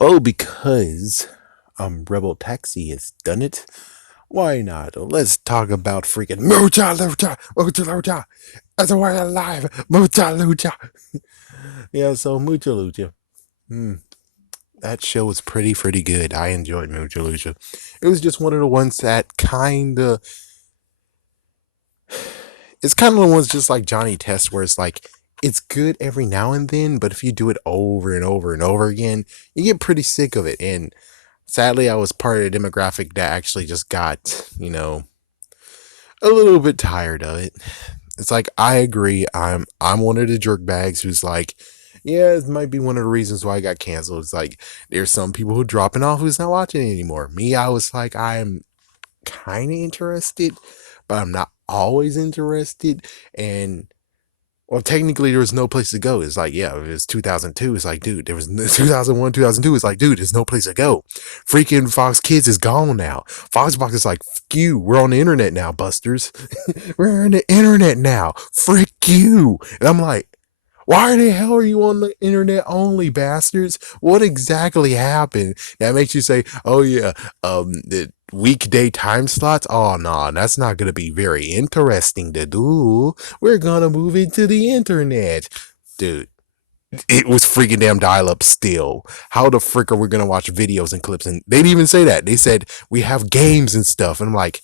Well, because Rebel Taxi has done it, why not? Let's talk about freaking Mucha Lucha, Mucha Lucha, as a way alive, Mucha Lucha. Yeah, so Mucha Lucha. Hmm, that show was pretty good. I enjoyed Mucha Lucha. It was just one of the ones that it's kind of the ones just like Johnny Test, where it's like, it's good every now and then, but if you do it over and over and over again, you get pretty sick of it. And sadly, I was part of the demographic that actually just got, a little bit tired of it. It's like, I agree. I'm one of the jerk bags who's like, yeah, it might be one of the reasons why I got canceled. It's like there's some people who dropping off who's not watching it anymore. Me, I was like, I'm kind of interested, but I'm not always interested. And well, technically, there was no place to go. It's like, yeah, it was 2002. It's like, dude, there was 2001, 2002. It's like, dude, there's no place to go. Freaking Fox Kids is gone now. Foxbox is like, fuck you. We're on the internet now, busters. We're on the internet now. Frick you. And I'm like, why the hell are you on the internet only, bastards? What exactly happened? That makes you say, oh yeah, the weekday time slots? Oh no, that's not gonna be very interesting to do. We're gonna move into the internet. Dude, it was freaking damn dial-up still. How the frick are we gonna watch videos and clips? And they didn't even say that. They said we have games and stuff. And I'm like,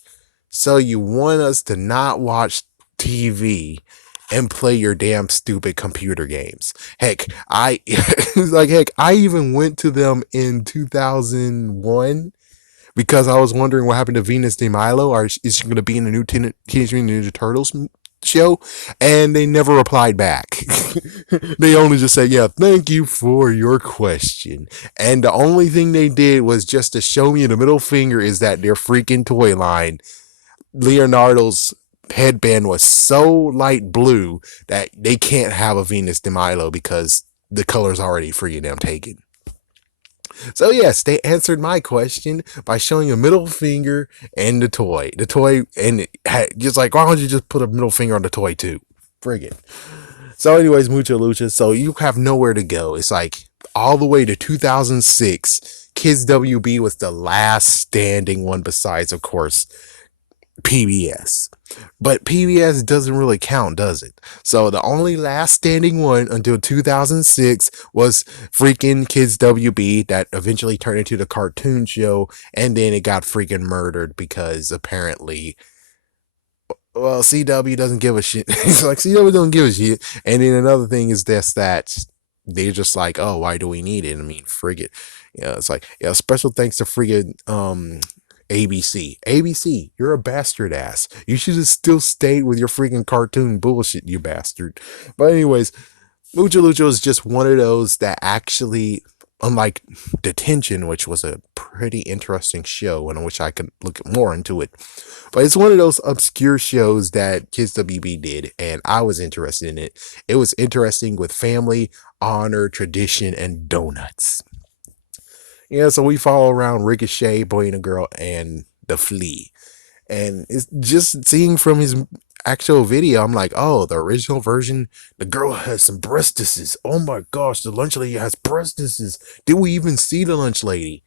so you want us to not watch TV and play your damn stupid computer games? Heck, I like heck, I even went to them in 2001 because I was wondering what happened to Venus de Milo. Or is she going to be in the new Teenage Mutant Ninja Turtles show? And they never replied back. They only just said, yeah, thank you for your question. And the only thing they did was just to show me the middle finger is that their freaking toy line, Leonardo's headband was so light blue that they can't have a Venus de Milo because the color's already freaking damn taken. So yes, they answered my question by showing a middle finger and the toy. The toy, and it had, just like, why don't you just put a middle finger on the toy too? Friggin'. So anyways, Mucha Lucha. So you have nowhere to go. It's like all the way to 2006. Kids WB was the last standing one besides, of course, PBS. But PBS doesn't really count, does it? So the only last standing one until 2006 was freaking Kids WB, that eventually turned into the cartoon show, and then it got freaking murdered because apparently, well, CW doesn't give a shit. It's like CW don't give a shit. And then another thing is this, that they're just like, oh, why do we need it? I mean, frig it. Yeah, it's like, yeah, special thanks to friggin' ABC. ABC, you're a bastard ass. You should have still stayed with your freaking cartoon bullshit, you bastard. But anyways, Mucha Lucha is just one of those that actually, unlike Detention, which was a pretty interesting show and I wish I could look more into it, but it's one of those obscure shows that Kids WB did, and I was interested in it. It was interesting with family, honor, tradition, and donuts. Yeah, so we follow around Ricochet, Boy and a Girl, and the Flea. And it's just seeing from his actual video, I'm like, oh, the original version, the girl has some breastises. Oh my gosh, the lunch lady has breastises. Did we even see the lunch lady?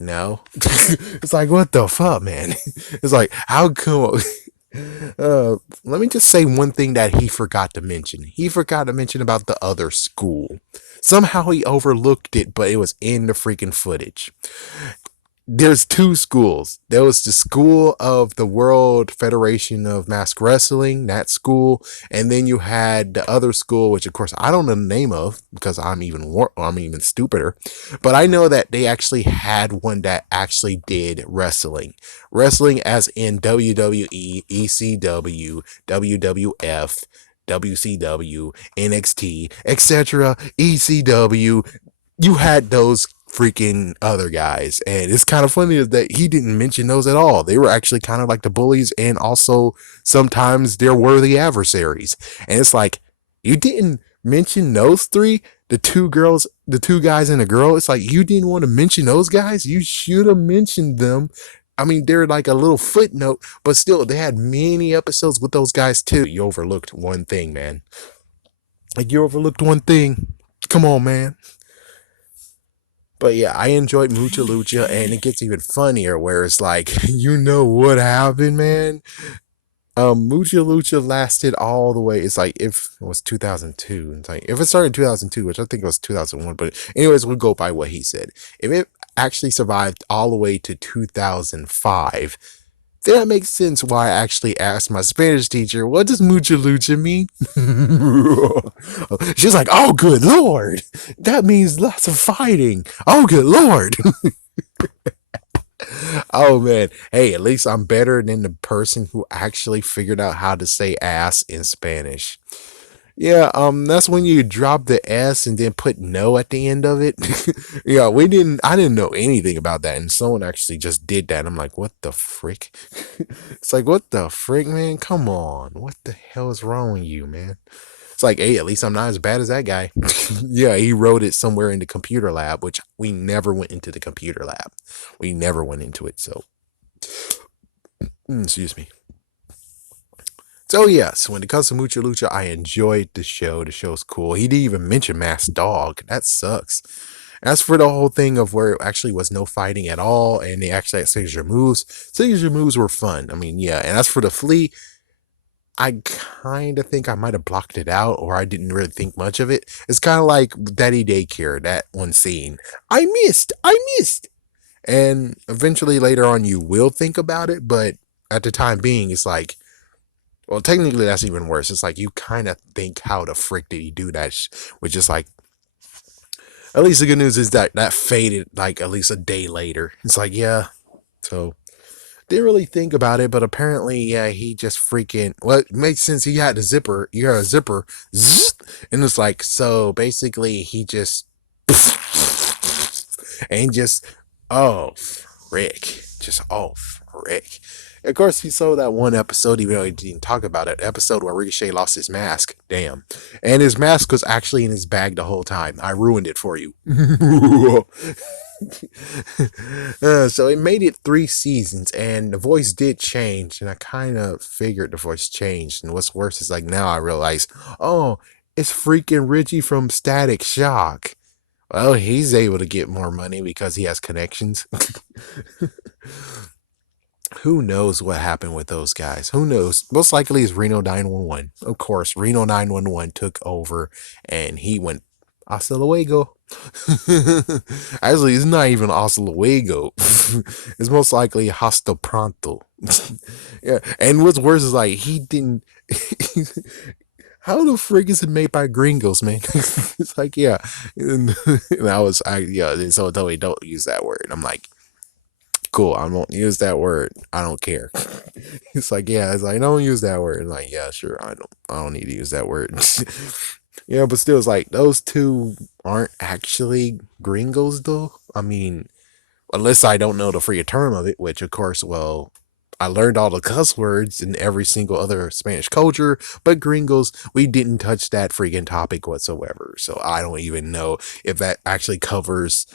No. It's like, what the fuck, man? It's like, how come? Let me just say one thing that he forgot to mention. He forgot to mention about the other school. Somehow he overlooked it, but it was in the freaking footage. There's two schools. There was the school of the World Federation of Mask Wrestling, that school, and then you had the other school, which of course I don't know the name of because I'm even stupider. But I know that they actually had one that actually did wrestling as in WWE, ECW, WWF. WCW, NXT, etc., ECW. You had those freaking other guys, and it's kind of funny that he didn't mention those at all. They were actually kind of like the bullies, and also sometimes they're worthy adversaries. And it's like, you didn't mention those three, the two girls, the two guys and a girl. It's like, you didn't want to mention those guys. You should have mentioned them. I mean, they're like a little footnote, but still, they had many episodes with those guys too. You overlooked one thing, man. Like, you overlooked one thing. Come on, man. But yeah, I enjoyed Mucha Lucha, and it gets even funnier where it's like, you know what happened, man? Mucha Lucha lasted all the way. It's like if it was 2002. It's like if it started in 2002, which I think it was 2001. But anyways, we'll go by what he said. If it actually survived all the way to 2005, then that makes sense why I actually asked my Spanish teacher, what does Mucha Lucha mean? She's like, oh, good Lord. That means lots of fighting. Oh, good Lord. Oh man. Hey, at least I'm better than the person who actually figured out how to say ass in Spanish. Yeah, that's when you drop the S and then put no at the end of it. Yeah, I didn't know anything about that, and someone actually just did that. I'm like, what the frick? It's like, what the frick, man? Come on. What the hell is wrong with you, man? It's like, hey, at least I'm not as bad as that guy. Yeah, he wrote it somewhere in the computer lab, which we never went into the computer lab. We never went into it, so excuse me. So yes, when it comes to Mucha Lucha, I enjoyed the show. The show's cool. He didn't even mention Mass Dog. That sucks. As for the whole thing of where it actually was no fighting at all, and they actually had signature moves were fun. I mean, yeah. And as for the flea, I kind of think I might have blocked it out, or I didn't really think much of it. It's kind of like Daddy Daycare, that one scene. I missed. And eventually later on, you will think about it, but at the time being, it's like, well, technically, that's even worse. It's like you kind of think, how the frick did he do that? Which is like, at least the good news is that that faded like at least a day later. It's like, yeah. So didn't really think about it, but apparently, yeah, he just freaking. Well, it makes sense. He had a zipper. You had a zipper, zzz, and it's like, so basically, he just and just oh frick, just oh frick. Of course, he saw that one episode, even though he didn't talk about it. Episode where Ricochet lost his mask. Damn. And his mask was actually in his bag the whole time. I ruined it for you. So it made it 3 seasons, and the voice did change. And I kind of figured the voice changed. And what's worse is like now I realize, oh, it's freaking Richie from Static Shock. Well, he's able to get more money because he has connections. Who knows what happened with those guys? Who knows? Most likely it's Reno 911. Of course, Reno 911 took over and he went hasta luego. Actually, it's not even hasta luego. It's most likely hasta pronto. Yeah, and what's worse is like he didn't. How the frig is it made by gringos, man? It's like, yeah. And yeah, and so told me don't use that word. I'm like, cool, I won't use that word. I don't care. It's like, yeah, it's like, don't use that word. And like, yeah, sure, I don't need to use that word. Yeah, but still, it's like those two aren't actually gringos, though. I mean, unless I don't know the free term of it, which of course, well, I learned all the cuss words in every single other Spanish culture, but gringos, we didn't touch that freaking topic whatsoever. So I don't even know if that actually covers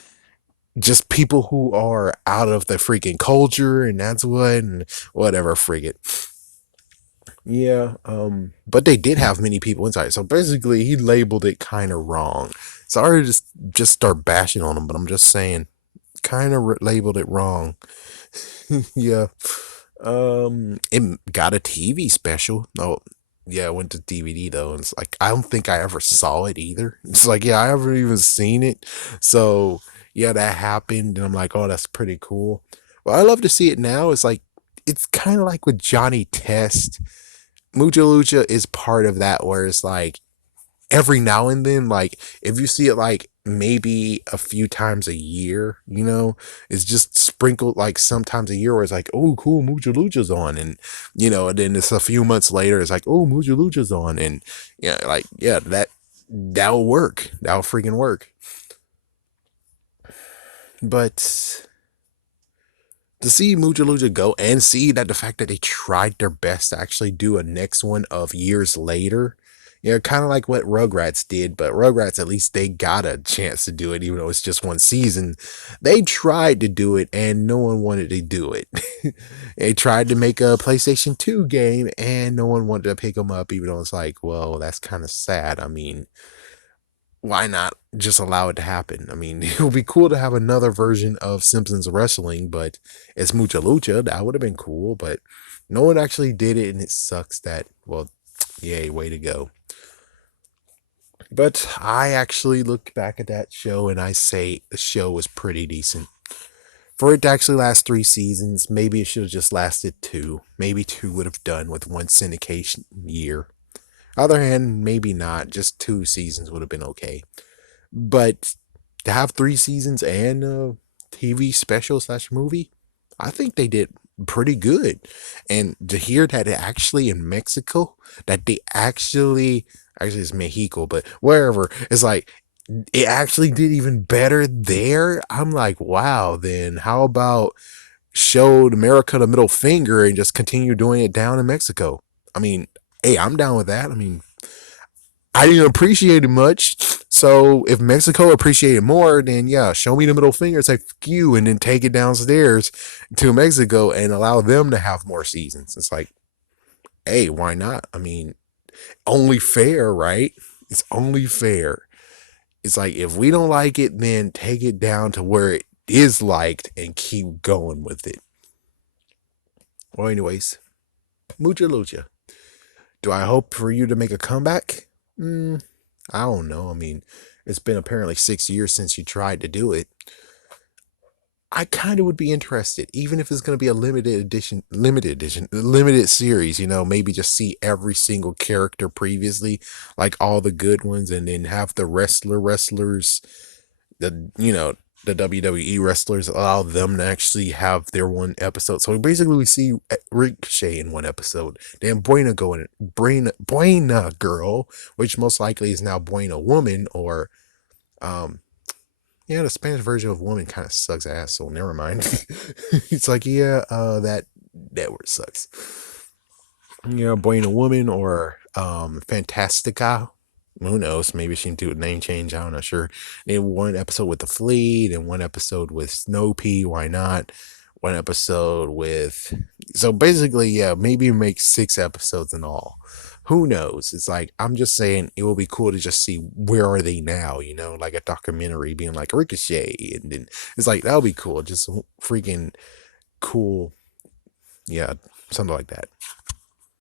just people who are out of the freaking culture, and that's what, and whatever, frigate. Yeah, but they did have many people inside, so basically he labeled it kind of wrong. Sorry to just start bashing on him, but I'm just saying, kind of labeled it wrong. Yeah. It got a TV special. Oh, yeah, it went to DVD though. And it's like, I don't think I ever saw it either. It's like, yeah, I haven't even seen it. So, yeah, that happened. And I'm like, oh, that's pretty cool. Well, I love to see it now. It's like, it's kind of like with Johnny Test. Mucha Lucha is part of that where it's like, every now and then, like if you see it like maybe a few times a year, it's just sprinkled like sometimes a year where it's like, oh cool, Mucha Lucha's on, and and then it's a few months later, it's like, oh, Mucha Lucha's on, and like, yeah, that'll work. That'll freaking work. But to see Mucha Lucha go and see that the fact that they tried their best to actually do a next one of years later, kind of like what Rugrats did, but Rugrats, at least they got a chance to do it, even though it's just one season. They tried to do it and no one wanted to do it. They tried to make a PlayStation 2 game and no one wanted to pick them up, even though it's like, well, that's kind of sad. I mean, why not just allow it to happen? I mean, it would be cool to have another version of Simpsons wrestling, but it's Mucha Lucha. That would have been cool, but no one actually did it, and it sucks that, well, yay, way to go. But I actually look back at that show and I say the show was pretty decent. For it to actually last 3 seasons, maybe it should have just lasted two. Maybe two would have done with one syndication year. Other hand, maybe not. Just 2 seasons would have been okay. But to have 3 seasons and a TV special slash movie, I think they did pretty good. And to hear that it actually in Mexico, that they actually it's Mexico, but wherever, it's like it actually did even better there. I'm like, wow, then how about showed America the middle finger and just continue doing it down in Mexico? I mean, hey, I'm down with that. I mean, I didn't appreciate it much. So if Mexico appreciated more, then yeah, show me the middle finger. It's like fuck you, and then take it downstairs to Mexico and allow them to have more seasons. It's like, hey, why not? I mean, only fair, right? It's only fair. It's like if we don't like it, then take it down to where it is liked and keep going with it. Well, anyways, mucha lucha. Do I hope for you to make a comeback? I don't know. I mean, it's been apparently 6 years since you tried to do it. I kind of would be interested, even if it's going to be a limited series, maybe just see every single character previously, like all the good ones, and then have the wrestlers, the WWE wrestlers, allow them to actually have their one episode. So basically, we see Ricochet in one episode, then Buena Girl, which most likely is now Buena Woman, or um, yeah, the Spanish version of woman kind of sucks ass, so never mind. It's like, yeah, that word sucks. Buena Woman or Fantastica. Who knows? Maybe she can do a name change. I'm not sure. Then one episode with the Fleet and one episode with Snow Pea. Why not? One episode with. So basically, yeah, maybe make 6 episodes in all. Who knows? It's like, I'm just saying it will be cool to just see where are they now, like a documentary being like Ricochet. And then it's like, that'll be cool. Just freaking cool. Yeah, something like that.